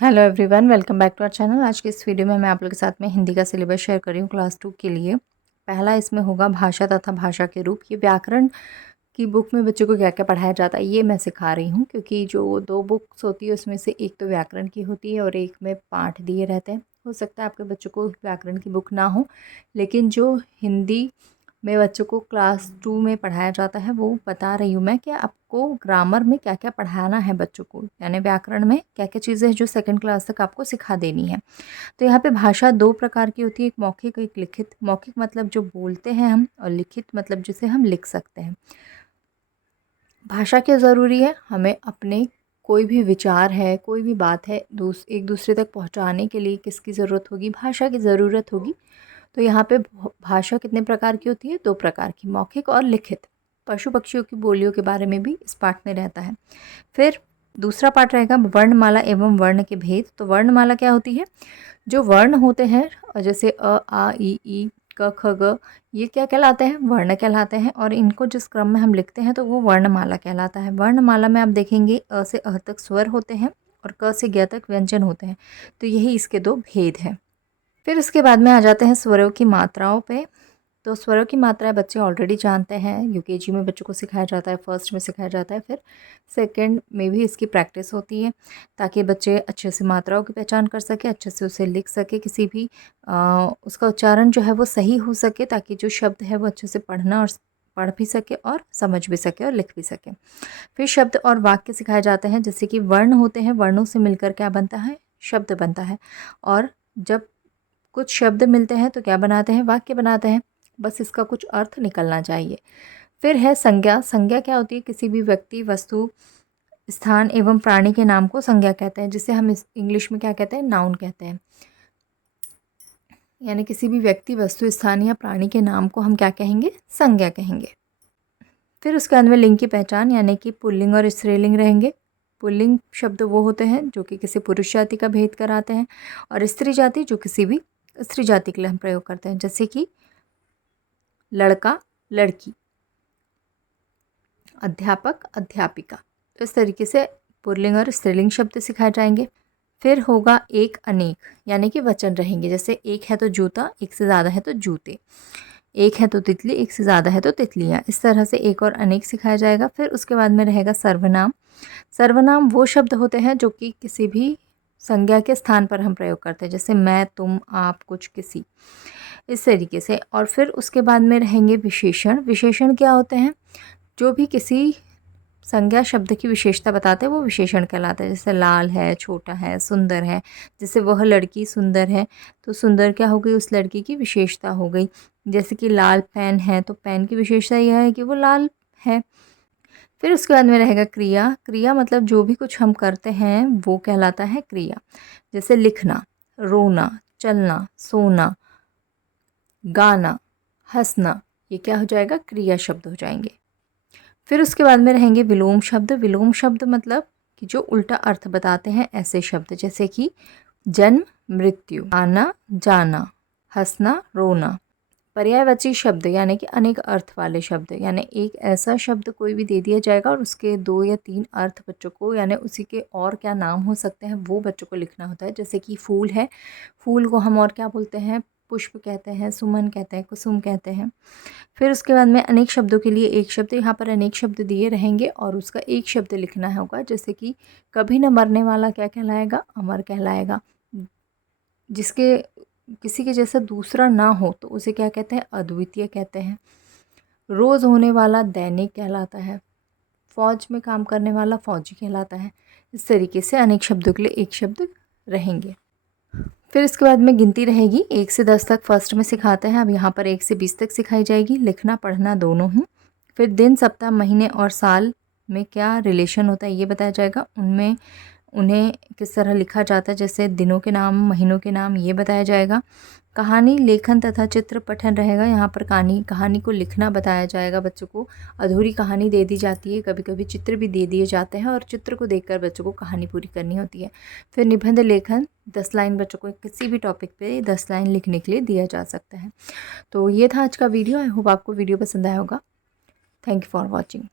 Hello everyone, welcome back to our channel. आज की इस वीडियो में मैं आप लोगों के साथ में हिंदी का सिलेबस शेयर कर रही हूँ क्लास 2 के लिए। पहला इसमें होगा भाषा तथा भाषा के रूप। ये व्याकरण की बुक में बच्चों को क्या क्या पढ़ाया जाता है ये मैं सिखा रही हूँ, क्योंकि जो 2 बुक्स होती है उसमें से एक तो व्याकरण की होती है और एक में पाठ दिए रहते हैं। हो सकता है आपके बच्चों को व्याकरण की बुक ना हो, लेकिन जो हिंदी में बच्चों को क्लास 2 में पढ़ाया जाता है वो बता रही हूँ मैं कि आपको ग्रामर में क्या क्या पढ़ाना है बच्चों को, यानी व्याकरण में क्या क्या चीज़ें हैं जो सेकंड क्लास तक आपको सिखा देनी है। तो यहाँ पे भाषा 2 प्रकार की होती है, एक मौखिक एक लिखित। मौखिक मतलब जो बोलते हैं हम, और लिखित मतलब जिसे हम लिख सकते हैं। भाषा क्यों ज़रूरी है? हमें अपने कोई भी विचार है, कोई भी बात है एक दूसरे तक पहुँचाने के लिए किसकी ज़रूरत होगी? भाषा की ज़रूरत होगी। तो यहाँ पे भाषा कितने प्रकार की होती है? 2 प्रकार की, मौखिक और लिखित। पशु पक्षियों की बोलियों के बारे में भी इस पाठ में रहता है। फिर दूसरा पाठ रहेगा वर्णमाला एवं वर्ण के भेद। तो वर्णमाला क्या होती है? जो वर्ण होते हैं, जैसे अ, आ, ई, क, ख, ग, ये क्या कहलाते हैं? वर्ण कहलाते हैं। और इनको जिस क्रम में हम लिखते हैं तो वो वर्णमाला कहलाता है। वर्णमाला में आप देखेंगे अ से अ तक स्वर होते हैं और क से ज्ञ तक व्यंजन होते हैं। तो यही इसके 2 भेद हैं। फिर उसके बाद में आ जाते हैं स्वरों की मात्राओं पे। तो स्वरों की मात्राएं बच्चे ऑलरेडी जानते हैं, यूकेजी में बच्चों को सिखाया जाता है, फर्स्ट में सिखाया जाता है, फिर सेकंड में भी इसकी प्रैक्टिस होती है, ताकि बच्चे अच्छे से मात्राओं की पहचान कर सके, अच्छे से उसे लिख सके, किसी भी उसका उच्चारण जो है वो सही हो सके, ताकि जो शब्द है वो अच्छे से पढ़ना और पढ़ भी सके और समझ भी सके और लिख भी सके। फिर शब्द और वाक्य सिखाए जाते हैं, जैसे कि वर्ण होते हैं, वर्णों से मिलकर क्या बनता है? शब्द बनता है। और जब कुछ शब्द मिलते हैं तो क्या बनाते हैं? वाक्य बनाते हैं। बस इसका कुछ अर्थ निकलना चाहिए। फिर है संज्ञा। संज्ञा क्या होती है? किसी भी व्यक्ति, वस्तु, स्थान एवं प्राणी के नाम को संज्ञा कहते हैं, जिसे हम इंग्लिश में क्या कहते हैं? नाउन कहते हैं। यानी किसी भी व्यक्ति, वस्तु, स्थान या प्राणी के नाम को हम क्या कहेंगे? संज्ञा कहेंगे। फिर उसके अंत में लिंग की पहचान, यानी कि पुल्लिंग और स्त्रीलिंग रहेंगे। पुल्लिंग शब्द वो होते हैं जो कि किसी पुरुष जाति का भेद कराते हैं, और स्त्री जाति जो किसी भी स्त्री जाति के लिए हम प्रयोग करते हैं, जैसे कि लड़का, लड़की, अध्यापक, अध्यापिका। तो इस तरीके से पुल्लिंग और स्त्रीलिंग शब्द सिखाए जाएंगे। फिर होगा एक, अनेक, यानी कि वचन रहेंगे, जैसे एक है तो जूता, एक से ज़्यादा है तो जूते, एक है तो तितली, एक से ज़्यादा है तो तितलियाँ। इस तरह से एक और अनेक सिखाया जाएगा। फिर उसके बाद में रहेगा सर्वनाम। सर्वनाम वो शब्द होते हैं जो कि किसी भी संज्ञा के स्थान पर हम प्रयोग करते हैं, जैसे मैं, तुम, आप, कुछ, किसी, इस तरीके से। और फिर उसके बाद में रहेंगे विशेषण। विशेषण क्या होते हैं? जो भी किसी संज्ञा शब्द की विशेषता बताते हैं वो विशेषण कहलाता है, जैसे लाल है, छोटा है, सुंदर है। जैसे वह लड़की सुंदर है, तो सुंदर क्या हो गई? उस लड़की की विशेषता हो गई। जैसे कि लाल पेन है, तो पेन की विशेषता यह है कि वो लाल है। फिर उसके बाद में रहेगा क्रिया। क्रिया मतलब जो भी कुछ हम करते हैं वो कहलाता है क्रिया, जैसे लिखना, रोना, चलना, सोना, गाना, हंसना, ये क्या हो जाएगा? क्रिया शब्द हो जाएंगे। फिर उसके बाद में रहेंगे विलोम शब्द। विलोम शब्द मतलब कि जो उल्टा अर्थ बताते हैं ऐसे शब्द, जैसे कि जन्म, मृत्यु, आना, जाना, हंसना, रोना। पर्यायवाची शब्द यानी कि अनेक अर्थ वाले शब्द, यानी एक ऐसा शब्द कोई भी दे दिया जाएगा और उसके 2 या 3 अर्थ बच्चों को, यानी उसी के और क्या नाम हो सकते हैं वो बच्चों को लिखना होता है। जैसे कि फूल है, फूल को हम और क्या बोलते हैं? पुष्प कहते हैं, सुमन कहते हैं, कुसुम कहते हैं। फिर उसके बाद में अनेक शब्दों के लिए एक शब्द, यहाँ पर अनेक शब्द दिए रहेंगे और उसका एक शब्द लिखना होगा। जैसे कि कभी न मरने वाला क्या कहलाएगा? अमर कहलाएगा। जिसके किसी के जैसा दूसरा ना हो तो उसे क्या कहते हैं? अद्वितीय कहते हैं। रोज़ होने वाला दैनिक कहलाता है। फौज में काम करने वाला फौजी कहलाता है। इस तरीके से अनेक शब्दों के लिए एक शब्द रहेंगे। फिर इसके बाद में गिनती रहेगी, 1 से 10 तक फर्स्ट में सिखाते हैं। अब यहाँ पर 1 से 20 तक सिखाई जाएगी, लिखना पढ़ना दोनों ही। फिर दिन, सप्ताह, महीने और साल में क्या रिलेशन होता है ये बताया जाएगा। उनमें उन्हें किस तरह लिखा जाता है, जैसे दिनों के नाम, महीनों के नाम, ये बताया जाएगा। कहानी, लेखन तथा चित्र पठन रहेगा। यहाँ पर कहानी को लिखना बताया जाएगा बच्चों को। अधूरी कहानी दे दी जाती है, कभी कभी चित्र भी दे दिए जाते हैं और चित्र को देखकर बच्चों को कहानी पूरी करनी होती है। फिर निबंध लेखन, 10 लाइन बच्चों को किसी भी टॉपिक पे 10 लाइन लिखने के लिए दिया जा सकता है। तो ये था आज का वीडियो। आई होप आपको वीडियो पसंद आया होगा। Thank you for watching.